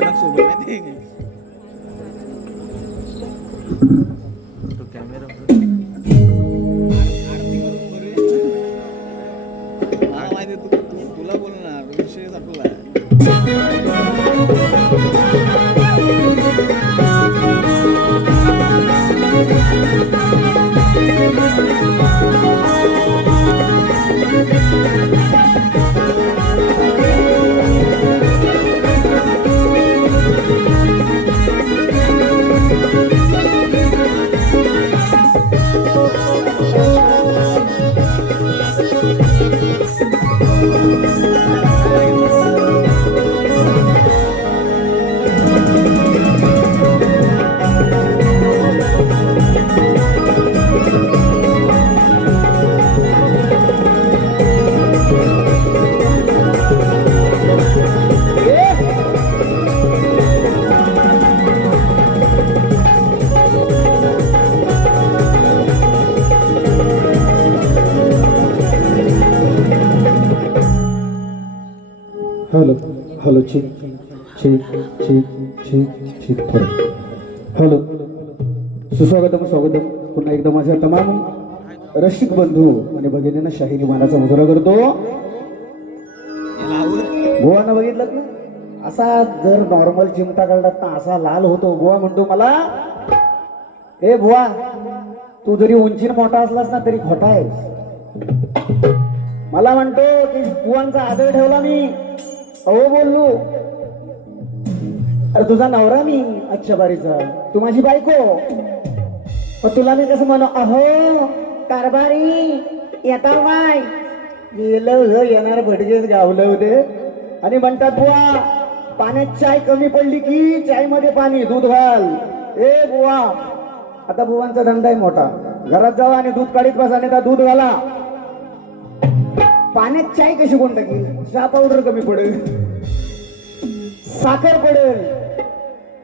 खतरनाक सोबत माहिती आहे तो कॅमेरा आरती करून बरे मला माहिती तुला बोलणार विषय संपला hello hello check check check check check hello सुस्वागतम स्वागतम पुन्हा एकदा माझ्या तमाम रसिक बंधू आणि भगिनींना शाहिरी मानाचा मुजरा करतो. गोवानं बघितलं ना असा जर नॉर्मल चिमटा काढला ना असा लाल होतो. गोवा म्हणतो मला ए बुवा तू जरी उंचीन मोठा असलास ना तरी खोटा आहेस. मला म्हणतो की बुवांचा आदर ठेवला मी अहो बोललो अरे तुझा नवरा मी अच्छा बारीचा तू माझी बायको पण तुला मी कसं म्हणू अहो कारभारी येता काय गेलं येणार भटकेच गावलं होते आणि म्हणतात बुवा पाण्यात चाय कमी पडली की चाय मध्ये पाणी दूध घाल. ए बुवा आता बुवांचा धंदा आहे मोठा घरात जावा आणि दूध काढीत बसा आणि त्या दूध घाला. पाण्यात चाय कशी कोण टाकी चहा पावडर कमी पडेल साखर पडेल.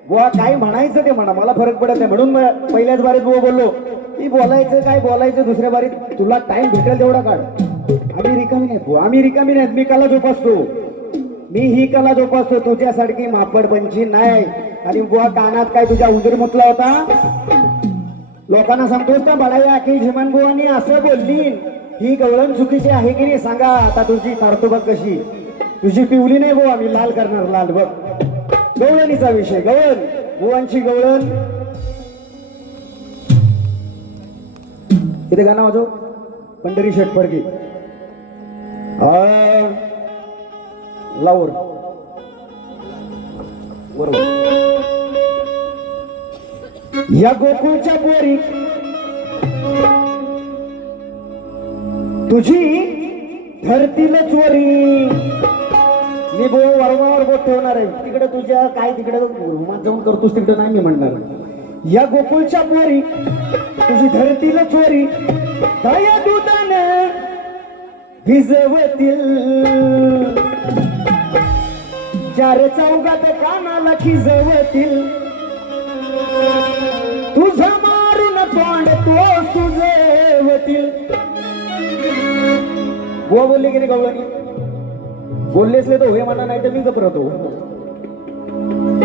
बुवा काय म्हणायचं ते म्हणा मला फरक पडत नाही म्हणून पहिल्याच बारीत बुवा बोललो की बोलायचं काय बोलायचं दुसऱ्या बारीत तुला टाइम भेटेल तेवढा काढ. आम्ही रिकामी नाहीत बुवा आम्ही रिकामी नाहीत. मी कला जोपासतो मी ही कला जोपासतो तुझ्यासारखी मापड पंची नाही. आणि बुवा कानात काय तुझ्या उंदीर मुतला होता लोकांना सांगतोस ना बडाया की झिमन बुवानी असं बोलली ही गवळण चुकीची आहे की नाही सांगा. आता तुझी काढतो बघ कशी तुझी पिवली नाही बुवा मी लाल करणार लाल बघ. गवळणीचा विषय गवळण बुवांची गवळण इथे गाणं वाजव पंढरी शेठ फडके लावर बरोबर. या गोकुळच्या पोरी तुझी धरतील चोरी मी बो वरमावर बोट ठेवणार आहे तिकडे तुझ्या काय तिकडे रुमात जाऊन करतोस तिकडे नाही मी म्हणणार. या गोकुळच्या पोरी तुझी धरतील चोरी दया दुधानं भिजवतील चार चौघात कानाला खिजवतील तुझं मारून तोंड तो सुजवतील. बुवा बोलले की नाही गवळणी बोललेच नाही तर होय म्हणा नाही तर मी गपरतो.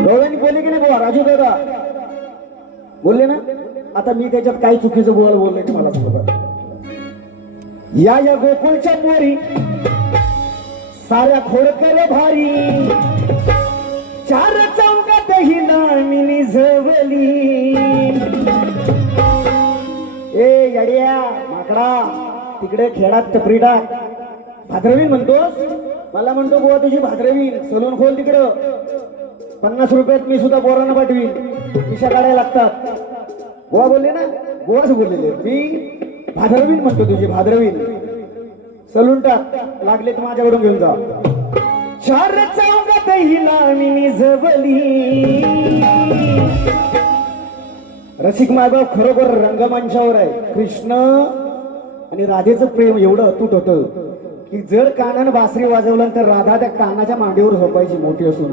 गवळणी बोलले की नाही बुवा राजू दादा बोलले ना आता मी त्याच्यात काही चुकीचं बुवाला बोलले ते मला सांगत. या गोकुळच्या पोरी साऱ्या खोडकर भारी चार चौकात ही नामी निझवली. ए यड्या माकडा तिकडे खेळात टपरी टाक भाद्रवीन म्हणतोस मला म्हणतो बुवा तुझी भाद्रवीन सलून खोल तिकडं 50 रुपयात मी सुद्धा बोरांना पाठवीन पिशा काढायला लागतात. बुवा बोलले ना बुवाच बोललेले मी भाद्रवीन म्हणतो तुझी भाद्रवीन सलून टाक लागले तर माझ्याकडून घेऊन जा. चार चौकात हिला मी निझवली. रसिक मायबाप खरोखर रंगमंचावर आहे. कृष्ण आणि राधेचं प्रेम एवढं अतूट होतं की जर कानानं बासरी वाजवलं तर राधा त्या कानाच्या मांडीवर झोपायची मोठी असून.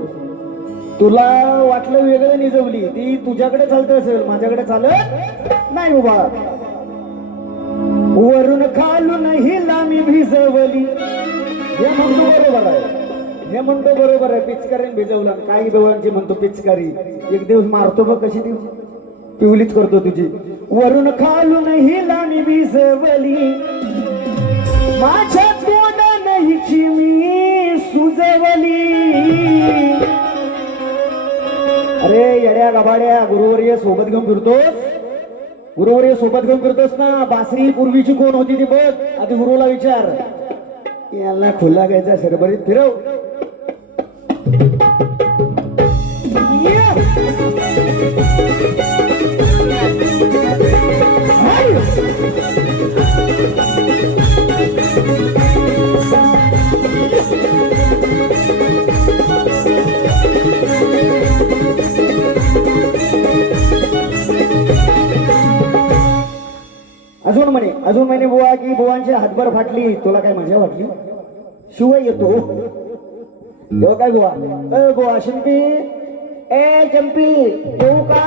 तुला वाटलं वेगळं निजवली ती तुझ्याकडे चालत असेल माझ्याकडे चालत नाही. उभा वरून खालून हिला मी भिजवली हे म्हणतो बरोबर आहे. हे म्हणतो बरोबर आहे, पिचकारीने भिजवला. काही बेवांची म्हणतो पिचकारी. एक दिवस मारतो बघ कशी ती पिवलीच करतो तुझी. वरून खालून हिला मी भिजवली, माझ्या तोंडानं हिची मी सुजवली. अरे येड्या गबाड्या, गुरुवर्य सोबत घेऊन फिरतोस, गुरुवर्य सोबत घेऊन फिरतोस ना. बासरी पूर्वीची कोण होती ती बघ, आधी गुरुला विचार. याला खुला घ्यायचा सरभरीत फिरव. अजून म्हणे बुवा की बुवांची हातभर फाटली, तुला काय मजा वाटली? शिवाय येतो येऊ काय बुवा? बुवा शिंपी, ए चंपी येऊ का?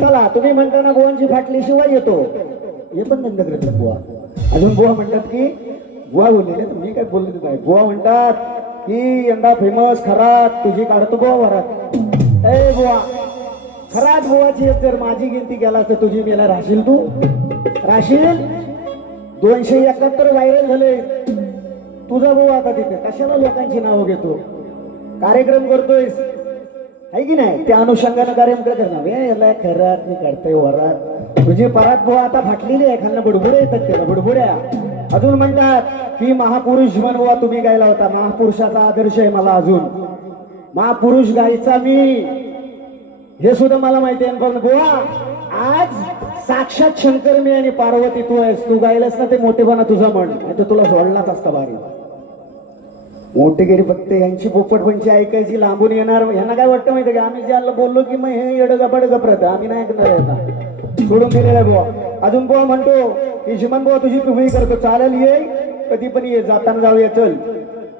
चला तुम्ही म्हणता ना बुवांची फाटली, शिवाय येतो. हे पण बंद करतात बुवा. अजून बुवा म्हणतात की बुवा बोलले, तुम्ही काय बोलले नाही. बुवा म्हणतात की यंदा फेमस खरात तुझी काढतो बुवा वरात. ए बुवा, खरात बुवाची जर माझी गिनती केला तर तुझी मेला राशील तू? राशील? 271 व्हायरल झाले. तुझा भाऊ आता तिथे कशाला लोकांची नावं घेतो? कार्यक्रम करतोयस आहे की नाही? त्या अनुषंगानं कार्यक्रम करणार. याला खरात मी काढतोय वरात. तुझी परात भाऊ आता फाटलेली आहे, खालनं बुडबुड्या येतात त्याला, बुडबुड्या. अजून म्हणतात की महापुरुष म्हणवा तुम्ही गायला होता. महापुरुषाचा आदर्श आहे मला अजून. महापुरुष गायचा मी, हे सुद्धा मला माहिती आहे. पण बुवा आज साक्षात शंकर मी आणि पार्वती तू आहेस. तू गायलास ना ते मोठेपणा तुझा म्हण, नाही तर तुला सोडलाच असता भारी. मोठेगिरी फक्त यांची पोपटपंची ऐकायची, लांबून येणार. यांना काय वाटतं माहिती का? आम्ही ज्याला बोललो की मग हे येडगपड गप्रत, आम्ही नाही ऐकणार आहे. सोडून दिलेला आहे बुवा. अजून बुवा म्हणतो की शिमन बुवा तुझी पिवळी करतो. चालेल ये, कधी पण ये, जाताना जाऊया. चल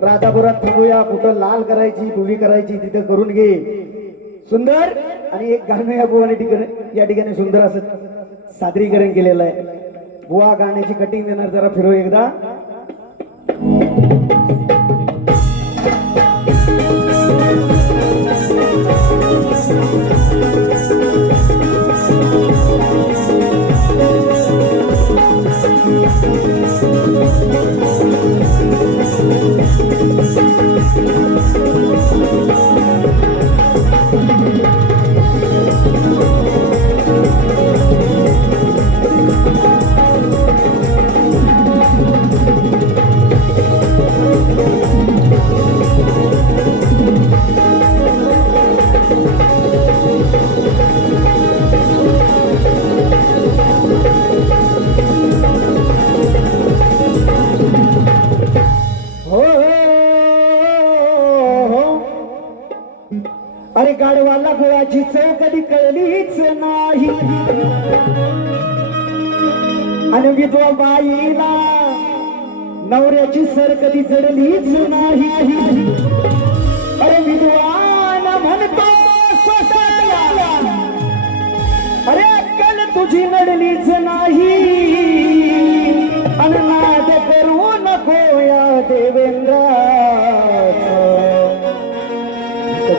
राधापुरात थांबूया, कुठं लाल करायची पिवळी करायची तिथं करून घे. सुंदर. आणि एक गाणं या ठिकाणी सुंदर असं सादरीकरण केलेलं आहे. बुवा गाण्याची कटिंग देणार, जरा फिरव एकदा. अरे गाडवाला गुळाची चव कधी कळलीच नाही, आणि विधवा बाईला नवऱ्याची सर कधी जडलीच नाही. अरे विद्वान म्हणतो स्वसाला, अरे अक्कल तुझी नडलीच नाही. अननाद करू नको या देवेंद्र,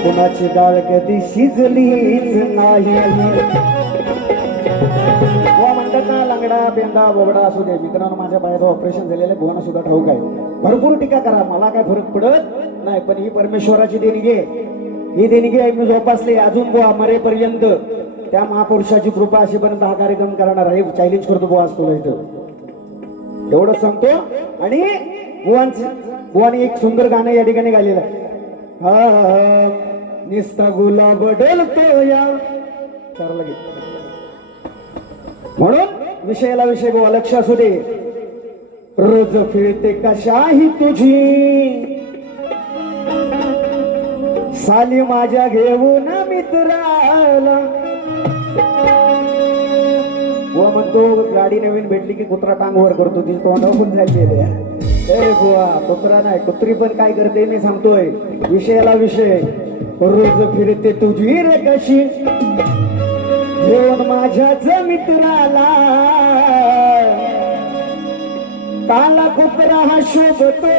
कुणाची डाळ कधी शिजलीच नाही. बुवा म्हणतात ना, लंगडा बेंदा बोबडा असू दे. मित्रांनो, माझ्या पायाचं ऑपरेशन झालेलं बुवांना सुद्धा ठाऊक आहे. भरपूर टीका करा, मला काय फरक पडत नाही. पण ही परमेश्वराची देणगी आहे, ही देणगी आहे. मी जोपासले अजून बुवा मरेपर्यंत. त्या महापुरुषाची कृपा अशीपर्यंत हा कार्यक्रम करणार आहे. चॅलेंज करतो बुवा असतो इथं, एवढं सांगतो. आणि बुवांनी एक सुंदर गाणं या ठिकाणी गायलेलं आहे. हा निस्ता गुलाब डोलतो या चारला घे. म्हणून विषयाला विषय बुवा लक्ष असू दे. रोज फिरते कशाही तुझी साली माझ्या घेऊन मित्राला. बुवा म्हणतो गाडी नवीन भेटली की कुत्रा टांगवर करतो, तिची तोंडावर पण झालेली आहे. ए बुवा, कुत्रा नाही कुत्री पण काय करते मी सांगतोय. विषयाला विषय. रोज फिरते तुझी रे कशी घेऊन माझ्याच मित्राला, काला कुत्रा हा शोभतो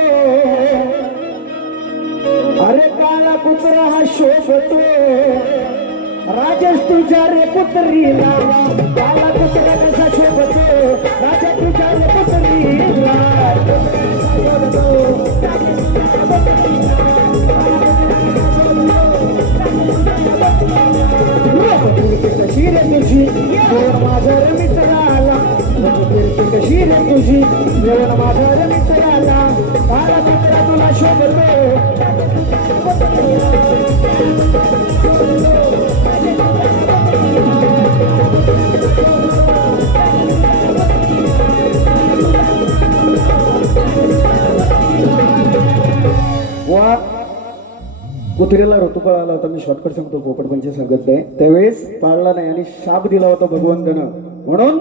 कुत्रा हा शोभतो राजेश तुझ्या रे कुत्रीला काला कुत्रा कसा शोभतो राजा तुझ्या रे कुत्रीला कशी रे तुझी जेवण माझं रे मित्राला कशी रे तुझी जेवण माझं रे मित्राला काला कुत्रा तुला शोभतो वा कुत्र्याला ऋतुकाळ आला होता मी शॉर्टकट सांगतो पोपट पंच सांगत नाही त्यावेळेस पाळला नाही आणि शाप दिला होता भगवंतानं म्हणून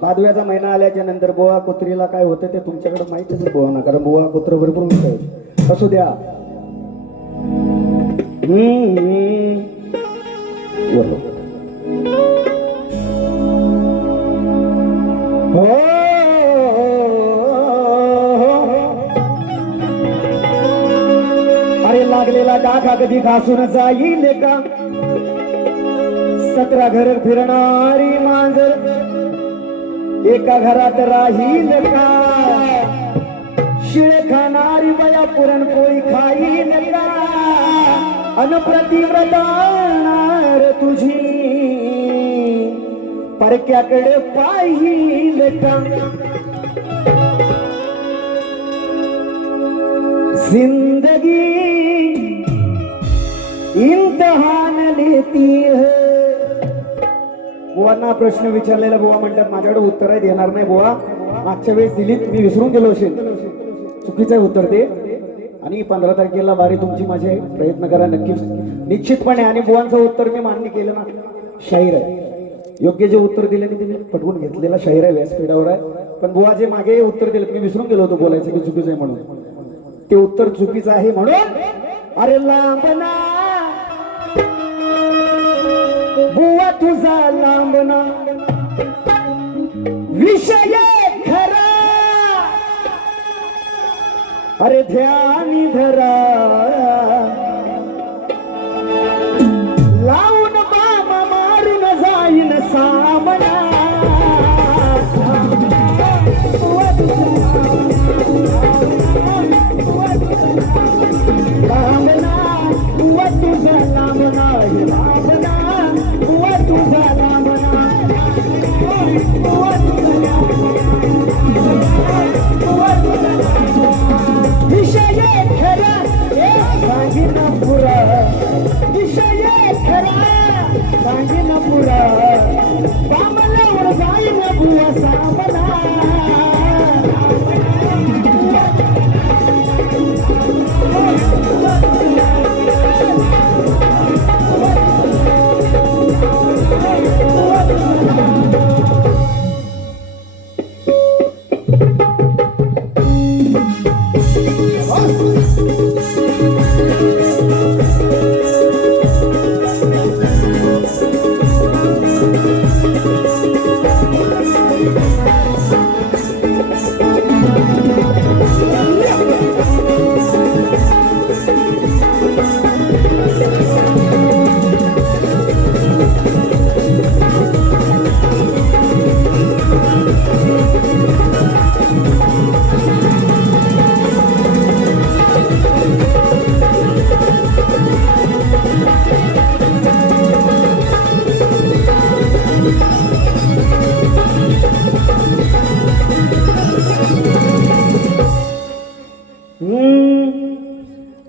भादव्याचा महिना आल्याच्या नंतर बोवा कुत्रीला काय होतं ते तुमच्याकडे माहितच आहे बोवा ना कारण बोवा कुत्र भरपूर होत असू द्या हो अरे लागलेला डागा कधी घासून जाईल का 17 घर फिरणारी मांजर एका घरात राहील का शिळे खाणारी बया पुरणपोळी खाईल का अनप्रतिव्रताणार तुझी परक्याकडे पाहिल का जिंदगी इम्तिहान लेती है बुवांना प्रश्न विचारलेला बुवा म्हणतात माझ्याकडे उत्तर आहे देणार नाही बुवा मागच्या वेळेस दिलीत मी विसरून गेलो असेल चुकीचं आहे उत्तर ते आणि 15 तारखेला वारी तुमची माझे प्रयत्न करा नक्कीच निश्चितपणे आणि बुवांचं उत्तर मी मान्य केलं ना शाहीर आहे योग्य जे उत्तर दिले मी ते पटवून घेतलेला शाहीर आहे व्यासपीठावर आहे पण बुवा जे मागे उत्तर दिलं मी विसरून गेलो होतो बोलायचं की चुकीचं आहे म्हणून ते उत्तर चुकीचं आहे म्हणून अरे लांबना बुवा तुझा लांबना विषय खरा अरे ध्यानी धरा लावून बाम मारून जाईन सामना लांबना बुवा तुझा लांबना लांबना बुवा तुझा लांबना बुवा तुझा विषय खरा सांगीन पुरा विषय खरा सांगीन पुरा बामलावर जाईन बुवा सामना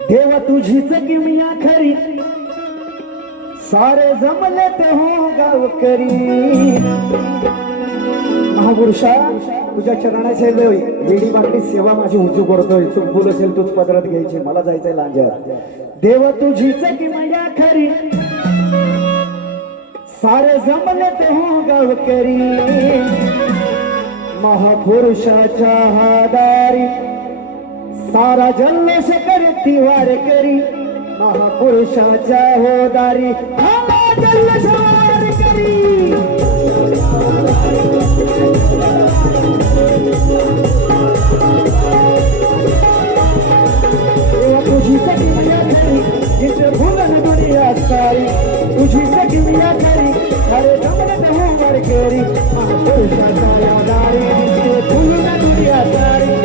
देवा तुझीच किमिया खरी सारे जमले ते हो गावकरी महापुरुषा तुझ्या चरणाचे वेडी बाकडी सेवा माझी उचू करतोय चूक बोल असेल तूच पदरात घ्यायची मला जायचंय लांजा देवा तुझीच किमिया खरी सारे जमले ते हो गावकरी महापुरुषाच्या हादारी सारा जल्लोष करती वार करी महापुरुषाच्या होदारी जल्लोष वार करी तुझी केरी आकाशाचा या दारी दिसते फुलून दुनिया सारी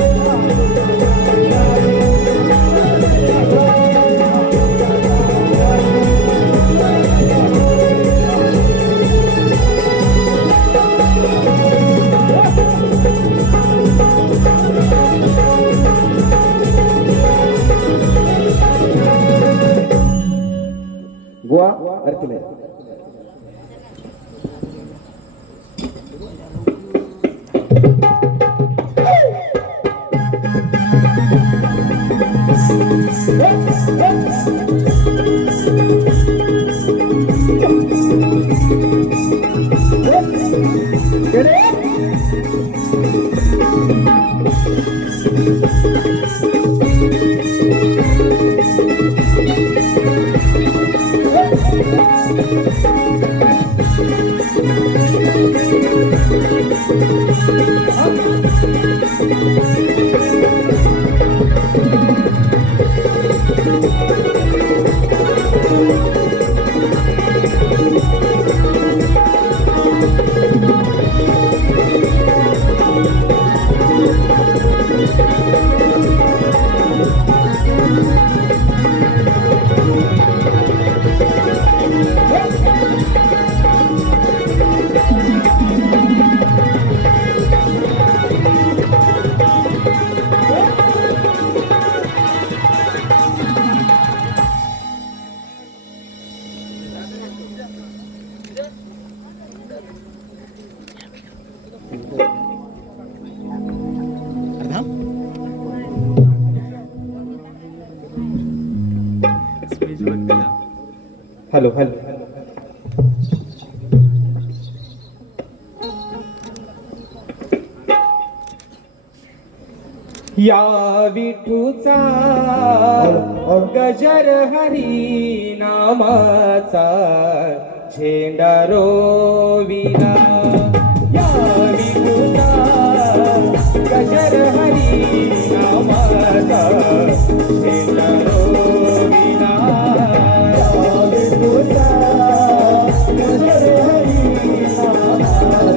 गोवा अर्थिले हॅलो हॅलो या विठूचा गजर हरी नामाचा झेंडा रोविला या विठूचा गजर हरी नामाचा झेंडा रोविला या विठूचा गजर हरी नामाचा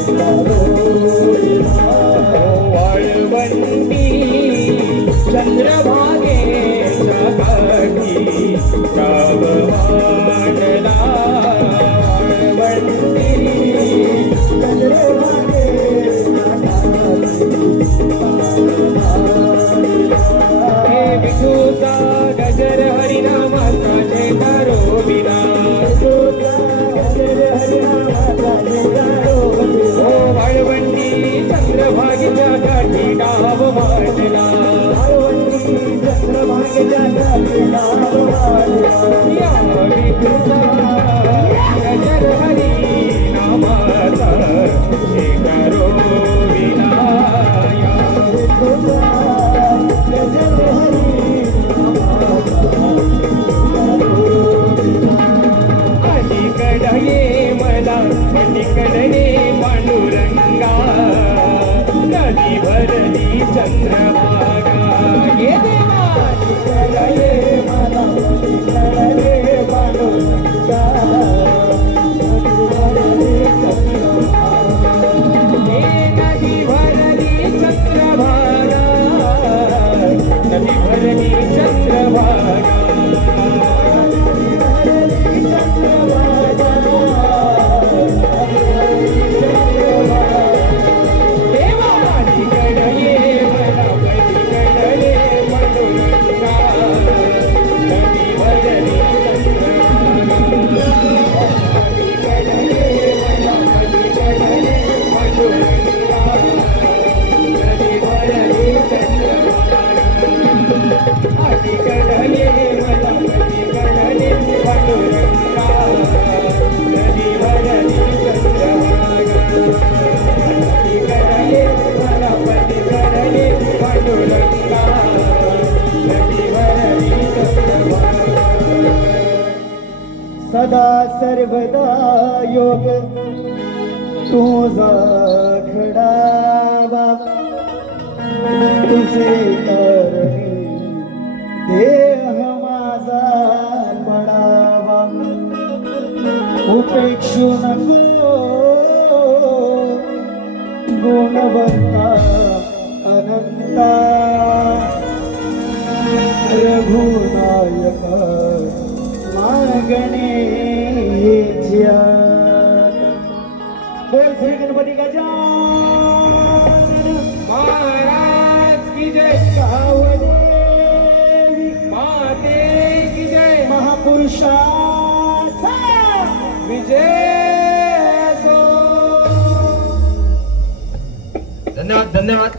झेंडा रोविला वाळवंटी चंद्रभागेच्या काठी गाव वाढला वाळवंटी चंद्रभागेच्या काठी विठूचा गजर हरिनामाचा झेंडा रोविला वाळवंटी चंद्रभागेच्या काठी गाव वाढला चंद्रभागेच्या काठी गाव वाढला या विठूचा गजर हरिनामाचा झेंडा रोविला या विठूचा गजर अलीकडे मला अलीकडे पांडुरंगा नदी भरली चंद्रभागा ये देवा अलीकडे मला अलीकडे पांडुरंगा नदी भरली चंद्रभागा नदी भरली चंद्रभागा सदा सर्वदा योग तुझा घडावा तुझे करणी देह माझा पडावा उपेक्षू नको गुणवंता अनंता रघुनायक मागणे ज्या बोल श्री गणपती गजानन महाराज की जय, सावदेवी माते की जय, महापुरुषाचा विजय असो. धन्यवाद धन्यवाद.